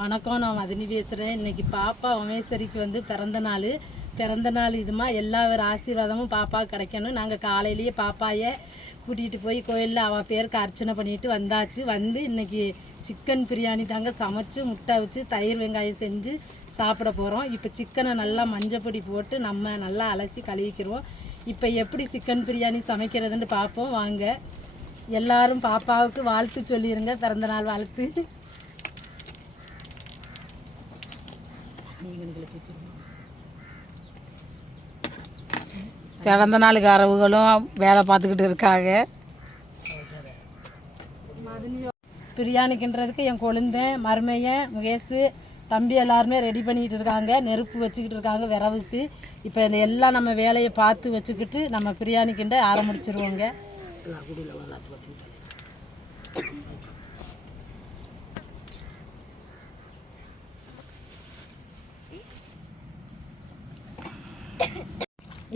வணக்கம், நான் மதினி பேசுகிறேன். இன்றைக்கி பாப்பா உமேஸ்வரிக்கு வந்து பிறந்த நாள் இதுமா எல்லா ஒரு ஆசீர்வாதமும் பாப்பாவுக்கு கிடைக்கணும். நாங்கள் காலையிலேயே பாப்பாயை கூட்டிகிட்டு போய் கோயிலில் அவள் பேருக்கு அர்ச்சனை பண்ணிட்டு வந்தாச்சு. வந்து இன்றைக்கி சிக்கன் பிரியாணி தாங்க சமைச்சு முட்டை வச்சு தயிர் வெங்காயம் செஞ்சு சாப்பிட போகிறோம். இப்போ சிக்கனை நல்லா மஞ்சப்பொடி போட்டு நம்ம நல்லா அலசி கழுவிக்கிடுவோம். இப்போ எப்படி சிக்கன் பிரியாணி சமைக்கிறதுன்னு பார்ப்போம் வாங்க. எல்லாரும் பாப்பாவுக்கு வாழ்த்து சொல்லிடுங்க, பிறந்தநாள் வாழ்த்து. பிறந்த நாளுக்கு அரவுகளும் வேலை பார்த்துக்கிட்டு இருக்காங்க. பிரியாணிக்குன்றதுக்கு என் கொழுந்தேன், மருமையன், முகேஷ், தம்பி எல்லாருமே ரெடி பண்ணிக்கிட்டு இருக்காங்க. நெருப்பு வச்சுக்கிட்டு இருக்காங்க விரவுக்கு. இப்போ இந்த எல்லாம் நம்ம வேலையை பார்த்து வச்சுக்கிட்டு நம்ம பிரியாணிக்கின்ற ஆரம்பிச்சிருவோங்க.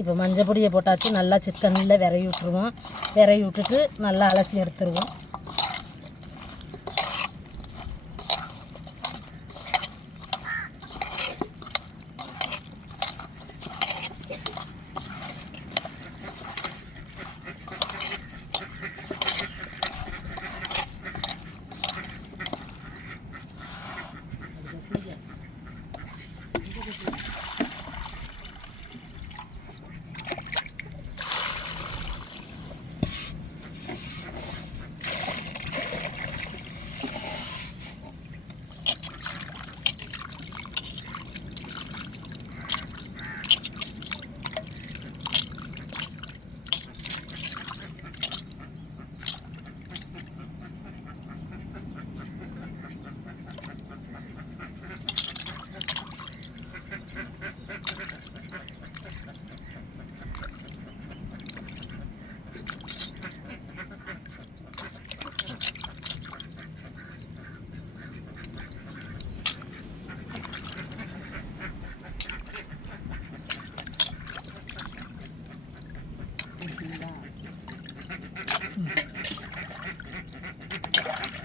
இப்போ மஞ்சள் பொடியை போட்டாச்சு. நல்லா சிக்கனில் விரவி விட்டுருவோம். விரவி விட்டுட்டு நல்லா அலசி எடுத்துருவோம்.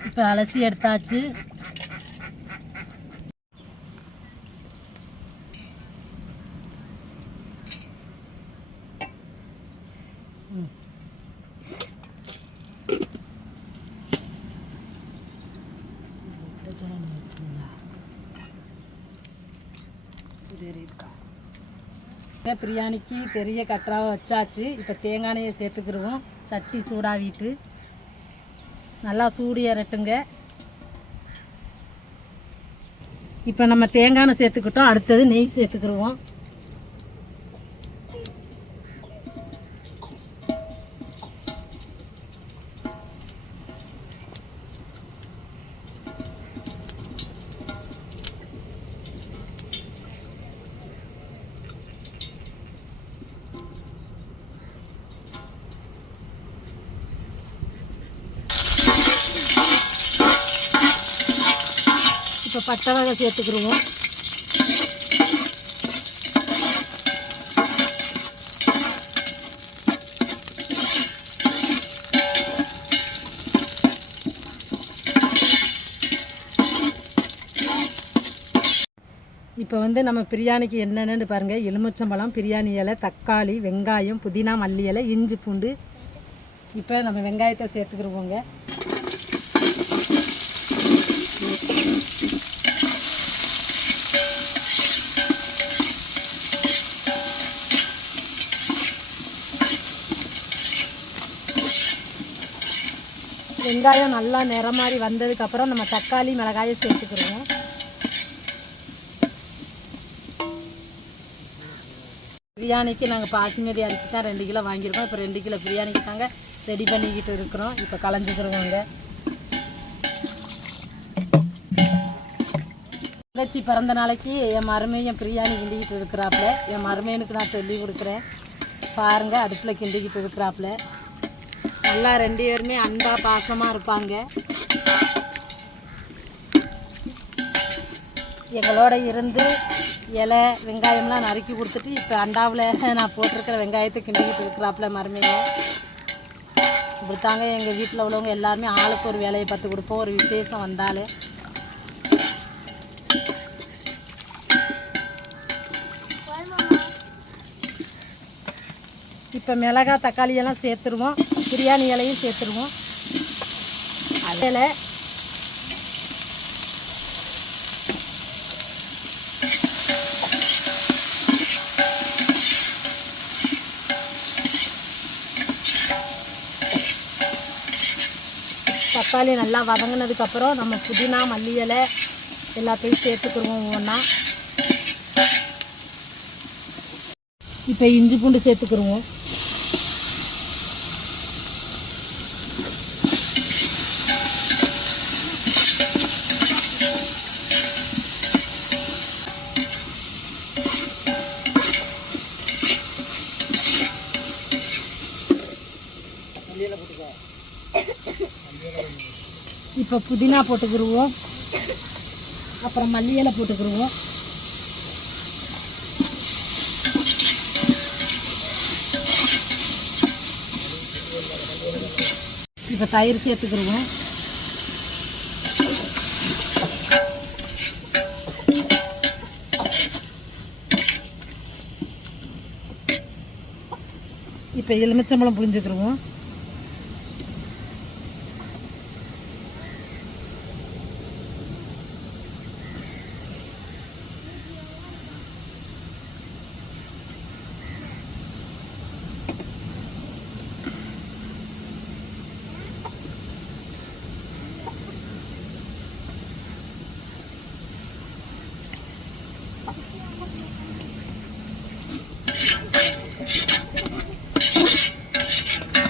இப்போ அலசி எடுத்தாச்சு. பிரியாணிக்கு பெரிய கட்டராவை வச்சாச்சு. இப்போ தேங்காய் எண்ணெயை சேர்த்துக்கிடுவோம். சட்டி சூடாவிட்டு நல்லா சூடு ஏறட்டுங்க. இப்போ நம்ம தேங்காய் எண்ணெய் சேர்த்துக்கிட்டோம். அடுத்தது நெய் சேர்த்துக்கிடுவோம். இப்போ பட்டை வகை சேர்த்துக்கிடுவோம். இப்போ வந்து நம்ம பிரியாணிக்கு என்னென்னு பாருங்கள். எலுமிச்சம்பழம், பிரியாணி இலை, தக்காளி, வெங்காயம், புதினா, மல்லி இலை, இஞ்சி பூண்டு. இப்போ நம்ம வெங்காயத்தை சேர்த்துக்கிடுவோங்க. வெங்காயம் நல்லா நிறம் மாதிரி வந்ததுக்கப்புறம் நம்ம தக்காளி, மிளகாயை சேர்த்துக்கிறோம். பிரியாணிக்கு நாங்கள் பாசுமதி அரிசி தான் 2 கிலோ வாங்கியிருக்கோம். இப்போ 2 கிலோ பிரியாணிக்கு தாங்க ரெடி பண்ணிக்கிட்டு இருக்கிறோம். இப்போ கலந்துக்கிறோங்க. தங்கச்சி பிறந்த நாளைக்கு என் மருமையன் பிரியாணி கிண்டிக்கிட்டு இருக்கிறாப்புல. என் மருமையனுக்கு நான் சொல்லி கொடுக்குறேன் பாருங்கள். அடுப்பில் கிண்டிக்கிட்டு இருக்கிறாப்புல. நல்லா 2 பேருமே அன்பா பாசமாக இருப்பாங்க. எங்களோட இருந்து இலை வெங்காயம்லாம் நறுக்கி கொடுத்துட்டு இப்போ அண்டாவில் நான் போட்டிருக்கிற வெங்காயத்தை கிண்டிக்கிட்டு இருக்கிறாப்புல மருமையை. இப்படித்தாங்க எங்கள் வீட்டில் உள்ளவங்க எல்லாருமே ஆளுக்கு ஒரு வேலையை பார்த்து கொடுப்போம். ஒரு விசேஷம் வந்தாலே இப்போ மிளகாய் தக்காளி எல்லாம் சேர்த்துருவோம். பிரியாணி இலையும் சேர்த்துருவோம். அதில் தக்காளி நல்லா வதங்கினதுக்கப்புறம் நம்ம புதினா மல்லி இலை எல்லாத்தையும் சேர்த்துக்குருவோம் ஒவ்வொன்றா. இப்போ இஞ்சி பூண்டு சேர்த்துக்குருவோம். இப்போ புதினா போட்டுக்கிடுவோம். அப்புறம் மல்லி இலை போட்டுக்கிடுவோம். இப்போ தயிர் சேர்த்துக்கிடுவோம். இப்போ எலுமிச்சம்பழம் புழிஞ்சுக்கிடுவோம்.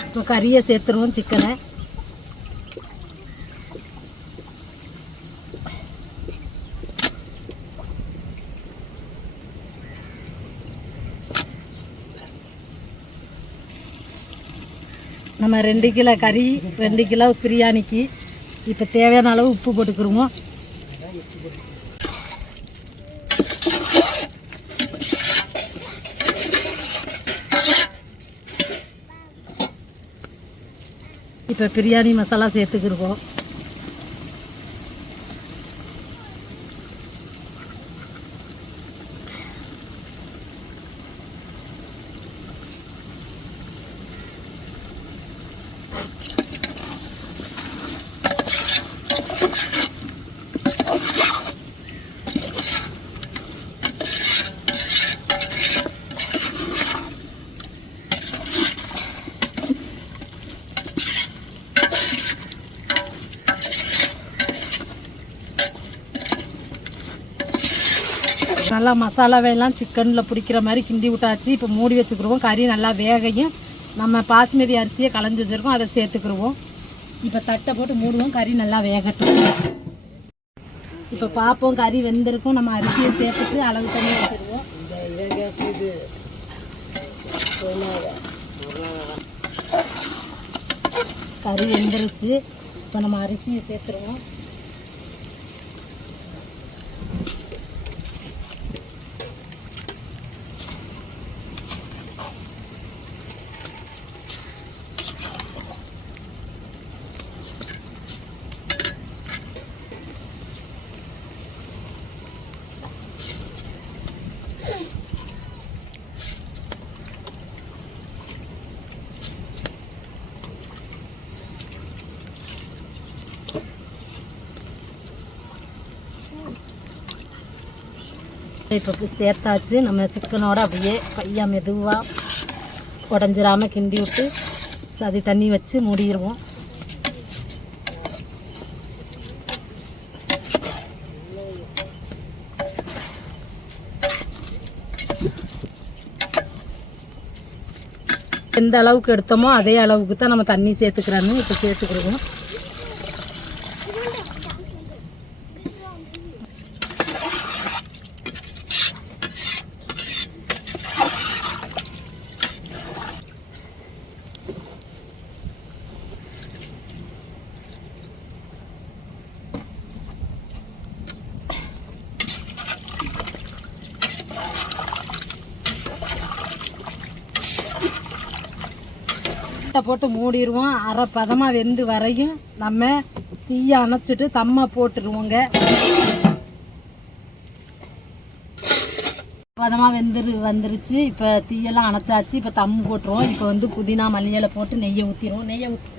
இப்போ கறியை சேர்த்துருவோம். சிக்கனை நம்ம 2 கிலோ கறி 2 கிலோ பிரியாணிக்கு இப்போ தேவையான அளவு உப்பு போட்டுக்கிடுவோம். இப்போ பிரியாணி மசாலா சேர்த்துக்கிடுவோம். நல்லா மசாலாவையெல்லாம் சிக்கனில் பிடிக்கிற மாதிரி கிண்டி விட்டாச்சு. இப்போ மூடி வச்சுக்கிடுவோம். கறி நல்லா வேகையும். நம்ம பாஸ்மதி அரிசியை களைஞ்சி வச்சுருக்கோம், அதை சேர்த்துக்கிடுவோம். இப்போ தட்டை போட்டு மூடுவோம். கறி நல்லா வேகட்டும். இப்போ பார்ப்போம் கறி வெந்திருக்கும். நம்ம அரிசியை சேர்த்துட்டு அளவு தண்ணி வச்சுருவோம். கறி வெந்துருச்சு. இப்போ நம்ம அரிசியை சேர்த்துருவோம். இப்போ சேர்த்தாச்சு. நம்ம சிக்கனோட அப்படியே பையா மெதுவாக உடஞ்சிராமல் கிண்டி விட்டு சதி தண்ணி வச்சு மூடிடுவோம். எந்த அளவுக்கு எடுத்தோமோ அதே அளவுக்கு தான் நம்ம தண்ணி சேர்த்துக்கிறோன்னு இப்போ சேர்த்துக்கிடுவோம். போட்டு மூடிடுவோம். அரை பதமாக வெந்து வரையும் நம்ம தீயை அணைச்சிட்டு தம்மை போட்டுருவோங்க. பதமாக வந்துருச்சு. இப்போ தீயெல்லாம் அணைச்சாச்சு. இப்போ தம்மு போட்டுருவோம். இப்போ வந்து புதினா மல்லியலை போட்டு நெய்யை ஊற்றிடுவோம். நெய்யை ஊற்றி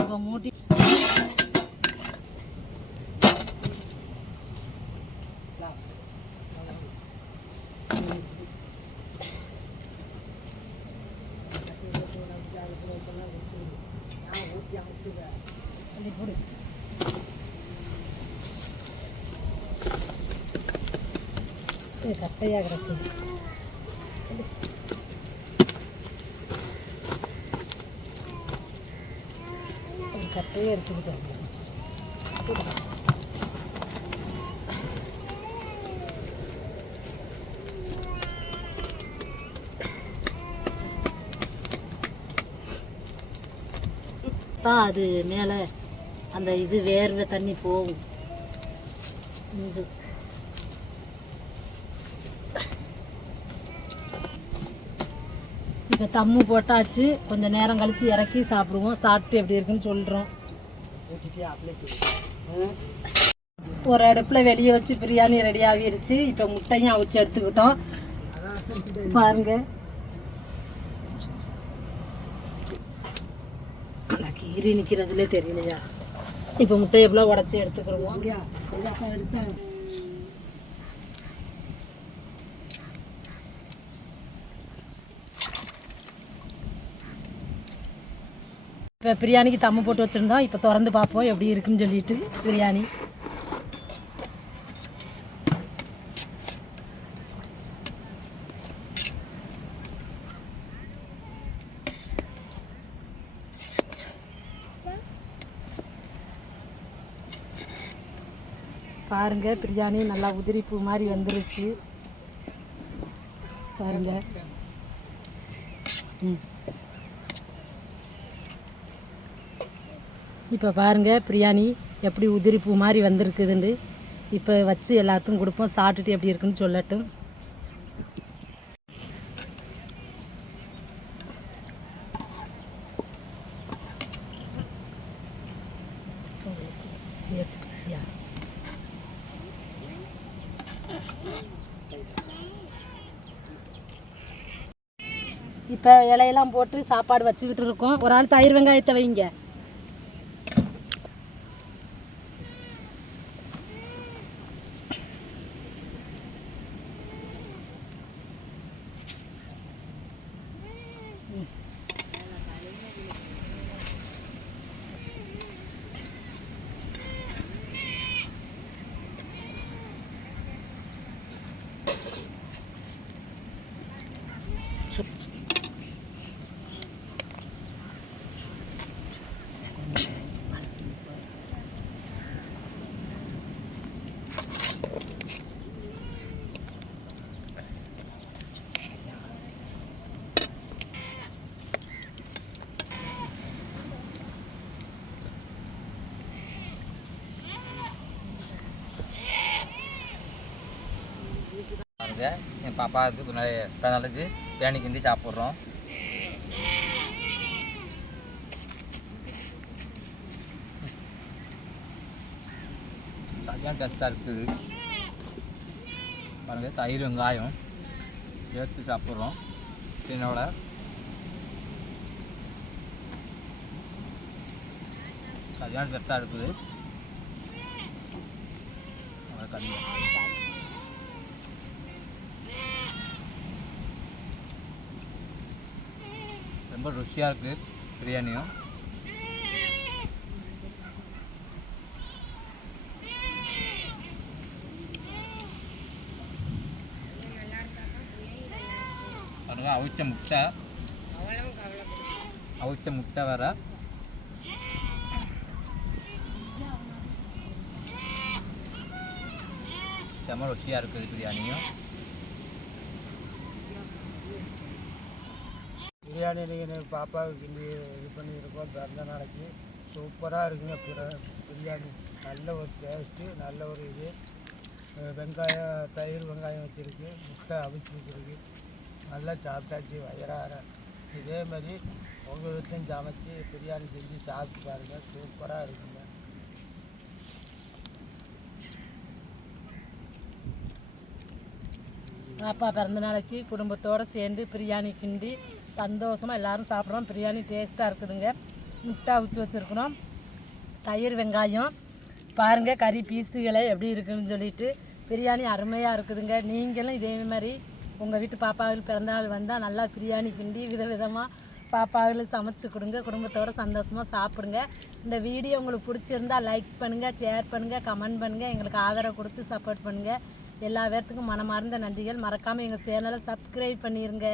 இப்போ மூட்டி கட்டையாக கிடக்கு. கட்டையே எடுத்துக்கிட்டோம். அது மேலே அந்த இது வேர்வை தண்ணி போகும். கொஞ்சம் இப்போ தம்மு போட்டாச்சு. கொஞ்சம் நேரம் கழித்து இறக்கி சாப்பிடுவோம். சாப்பிட்டு எப்படி இருக்குன்னு சொல்கிறோம். ஒரு அடுப்பில் வெளியே வச்சு பிரியாணி ரெடி ஆகிருச்சு. இப்போ முட்டையும் அவிச்சு எடுத்துக்கிட்டோம். பாருங்க, கீரி நிற்கிறதுலே தெரியலையா. இப்போ முட்டை எவ்வளோ உடச்சி எடுத்துக்கிறோம். இப்போ பிரியாணிக்கு தம்மு போட்டு வச்சுருந்தோம். இப்போ திறந்து பார்ப்போம் எப்படி இருக்குன்னு சொல்லிட்டு. பிரியாணி பாருங்க, பிரியாணி நல்லா உதிரி பூ மாதிரி வந்துருச்சு. பாருங்க. இப்போ பாருங்க பிரியாணி எப்படி உதிரி பூ மாதிரி வந்திருக்குதுன்னு. இப்போ வச்சு எல்லாத்துக்கும் கொடுப்போம். சாப்பிட்டுட்டு எப்படி இருக்குன்னு சொல்லட்டும். இப்போ இலையெல்லாம் போட்டு சாப்பாடு வச்சுக்கிட்டு இருக்கோம். ஒரு ஆள் தயிர் வெங்காயத்தை வைங்க. என் பாப்பாவுக்கு நாளைக்கு பிரியாணி கிண்டி சாப்பிட்றோம். சரியான டேஸ்ட்டாக இருக்குது. பாருங்கள், தயிர் வெங்காயம் சேர்த்து சாப்பிட்றோம். என்னோட சரியான டேஸ்ட்டாக இருக்குது. ரொம்ப ருசியாக இருக்குது பிரியாணியும். பாருங்க, அவிச்ச முட்டை வேற. செம்ம ருசியாக இருக்குது பிரியாணியும். பிரியாணி நீங்கள் பாப்பாவுக்கு இது பண்ணியிருக்கோம். பிறந்த நாளைக்கு சூப்பராக இருக்குங்க பிரியாணி. நல்ல ஒரு டேஸ்ட்டு, நல்ல ஒரு இது. வெங்காயம், தயிர் வெங்காயம் வச்சுருக்கு, முட்டை அவிச்சு வச்சுருக்கு. நல்லா சாப்பிட்டாச்சு வயிறார. இதே மாதிரி உங்கள் வீட்லையும் சமைச்சு பிரியாணி செஞ்சு சாப்பிட்டு பாருங்கள், சூப்பராக இருக்குங்க. பாப்பா பிறந்த நாளைக்கு குடும்பத்தோடு சேர்ந்து பிரியாணி கிண்டி சந்தோஷமாக எல்லோரும் சாப்பிட்றோம். பிரியாணி டேஸ்ட்டாக இருக்குதுங்க. முட்டை அவிச்சு வச்சுருக்கணும், தயிர் வெங்காயம் பாருங்கள், கறி பீஸுகளை எப்படி இருக்குதுன்னு சொல்லிட்டு பிரியாணி அருமையாக இருக்குதுங்க. நீங்களும் இதே மாதிரி உங்கள் வீட்டு பாப்பாவுக்கு பிறந்தநாள் வந்தால் நல்லா பிரியாணி கிண்டி விதவிதமாக பாப்பாவுக்கு சமைச்சு கொடுங்க. குடும்பத்தோடு சந்தோஷமாக சாப்பிடுங்க. இந்த வீடியோ உங்களுக்கு பிடிச்சிருந்தால் லைக் பண்ணுங்கள், ஷேர் பண்ணுங்கள், கமெண்ட் பண்ணுங்கள். எங்களுக்கு ஆதரவு கொடுத்து சப்போர்ட் பண்ணுங்கள். எல்லா பேர்த்துக்கும் மனமார்ந்த நன்றிகள். மறக்காமல் எங்கள் சேனலை சப்ஸ்கிரைப் பண்ணிடுங்க.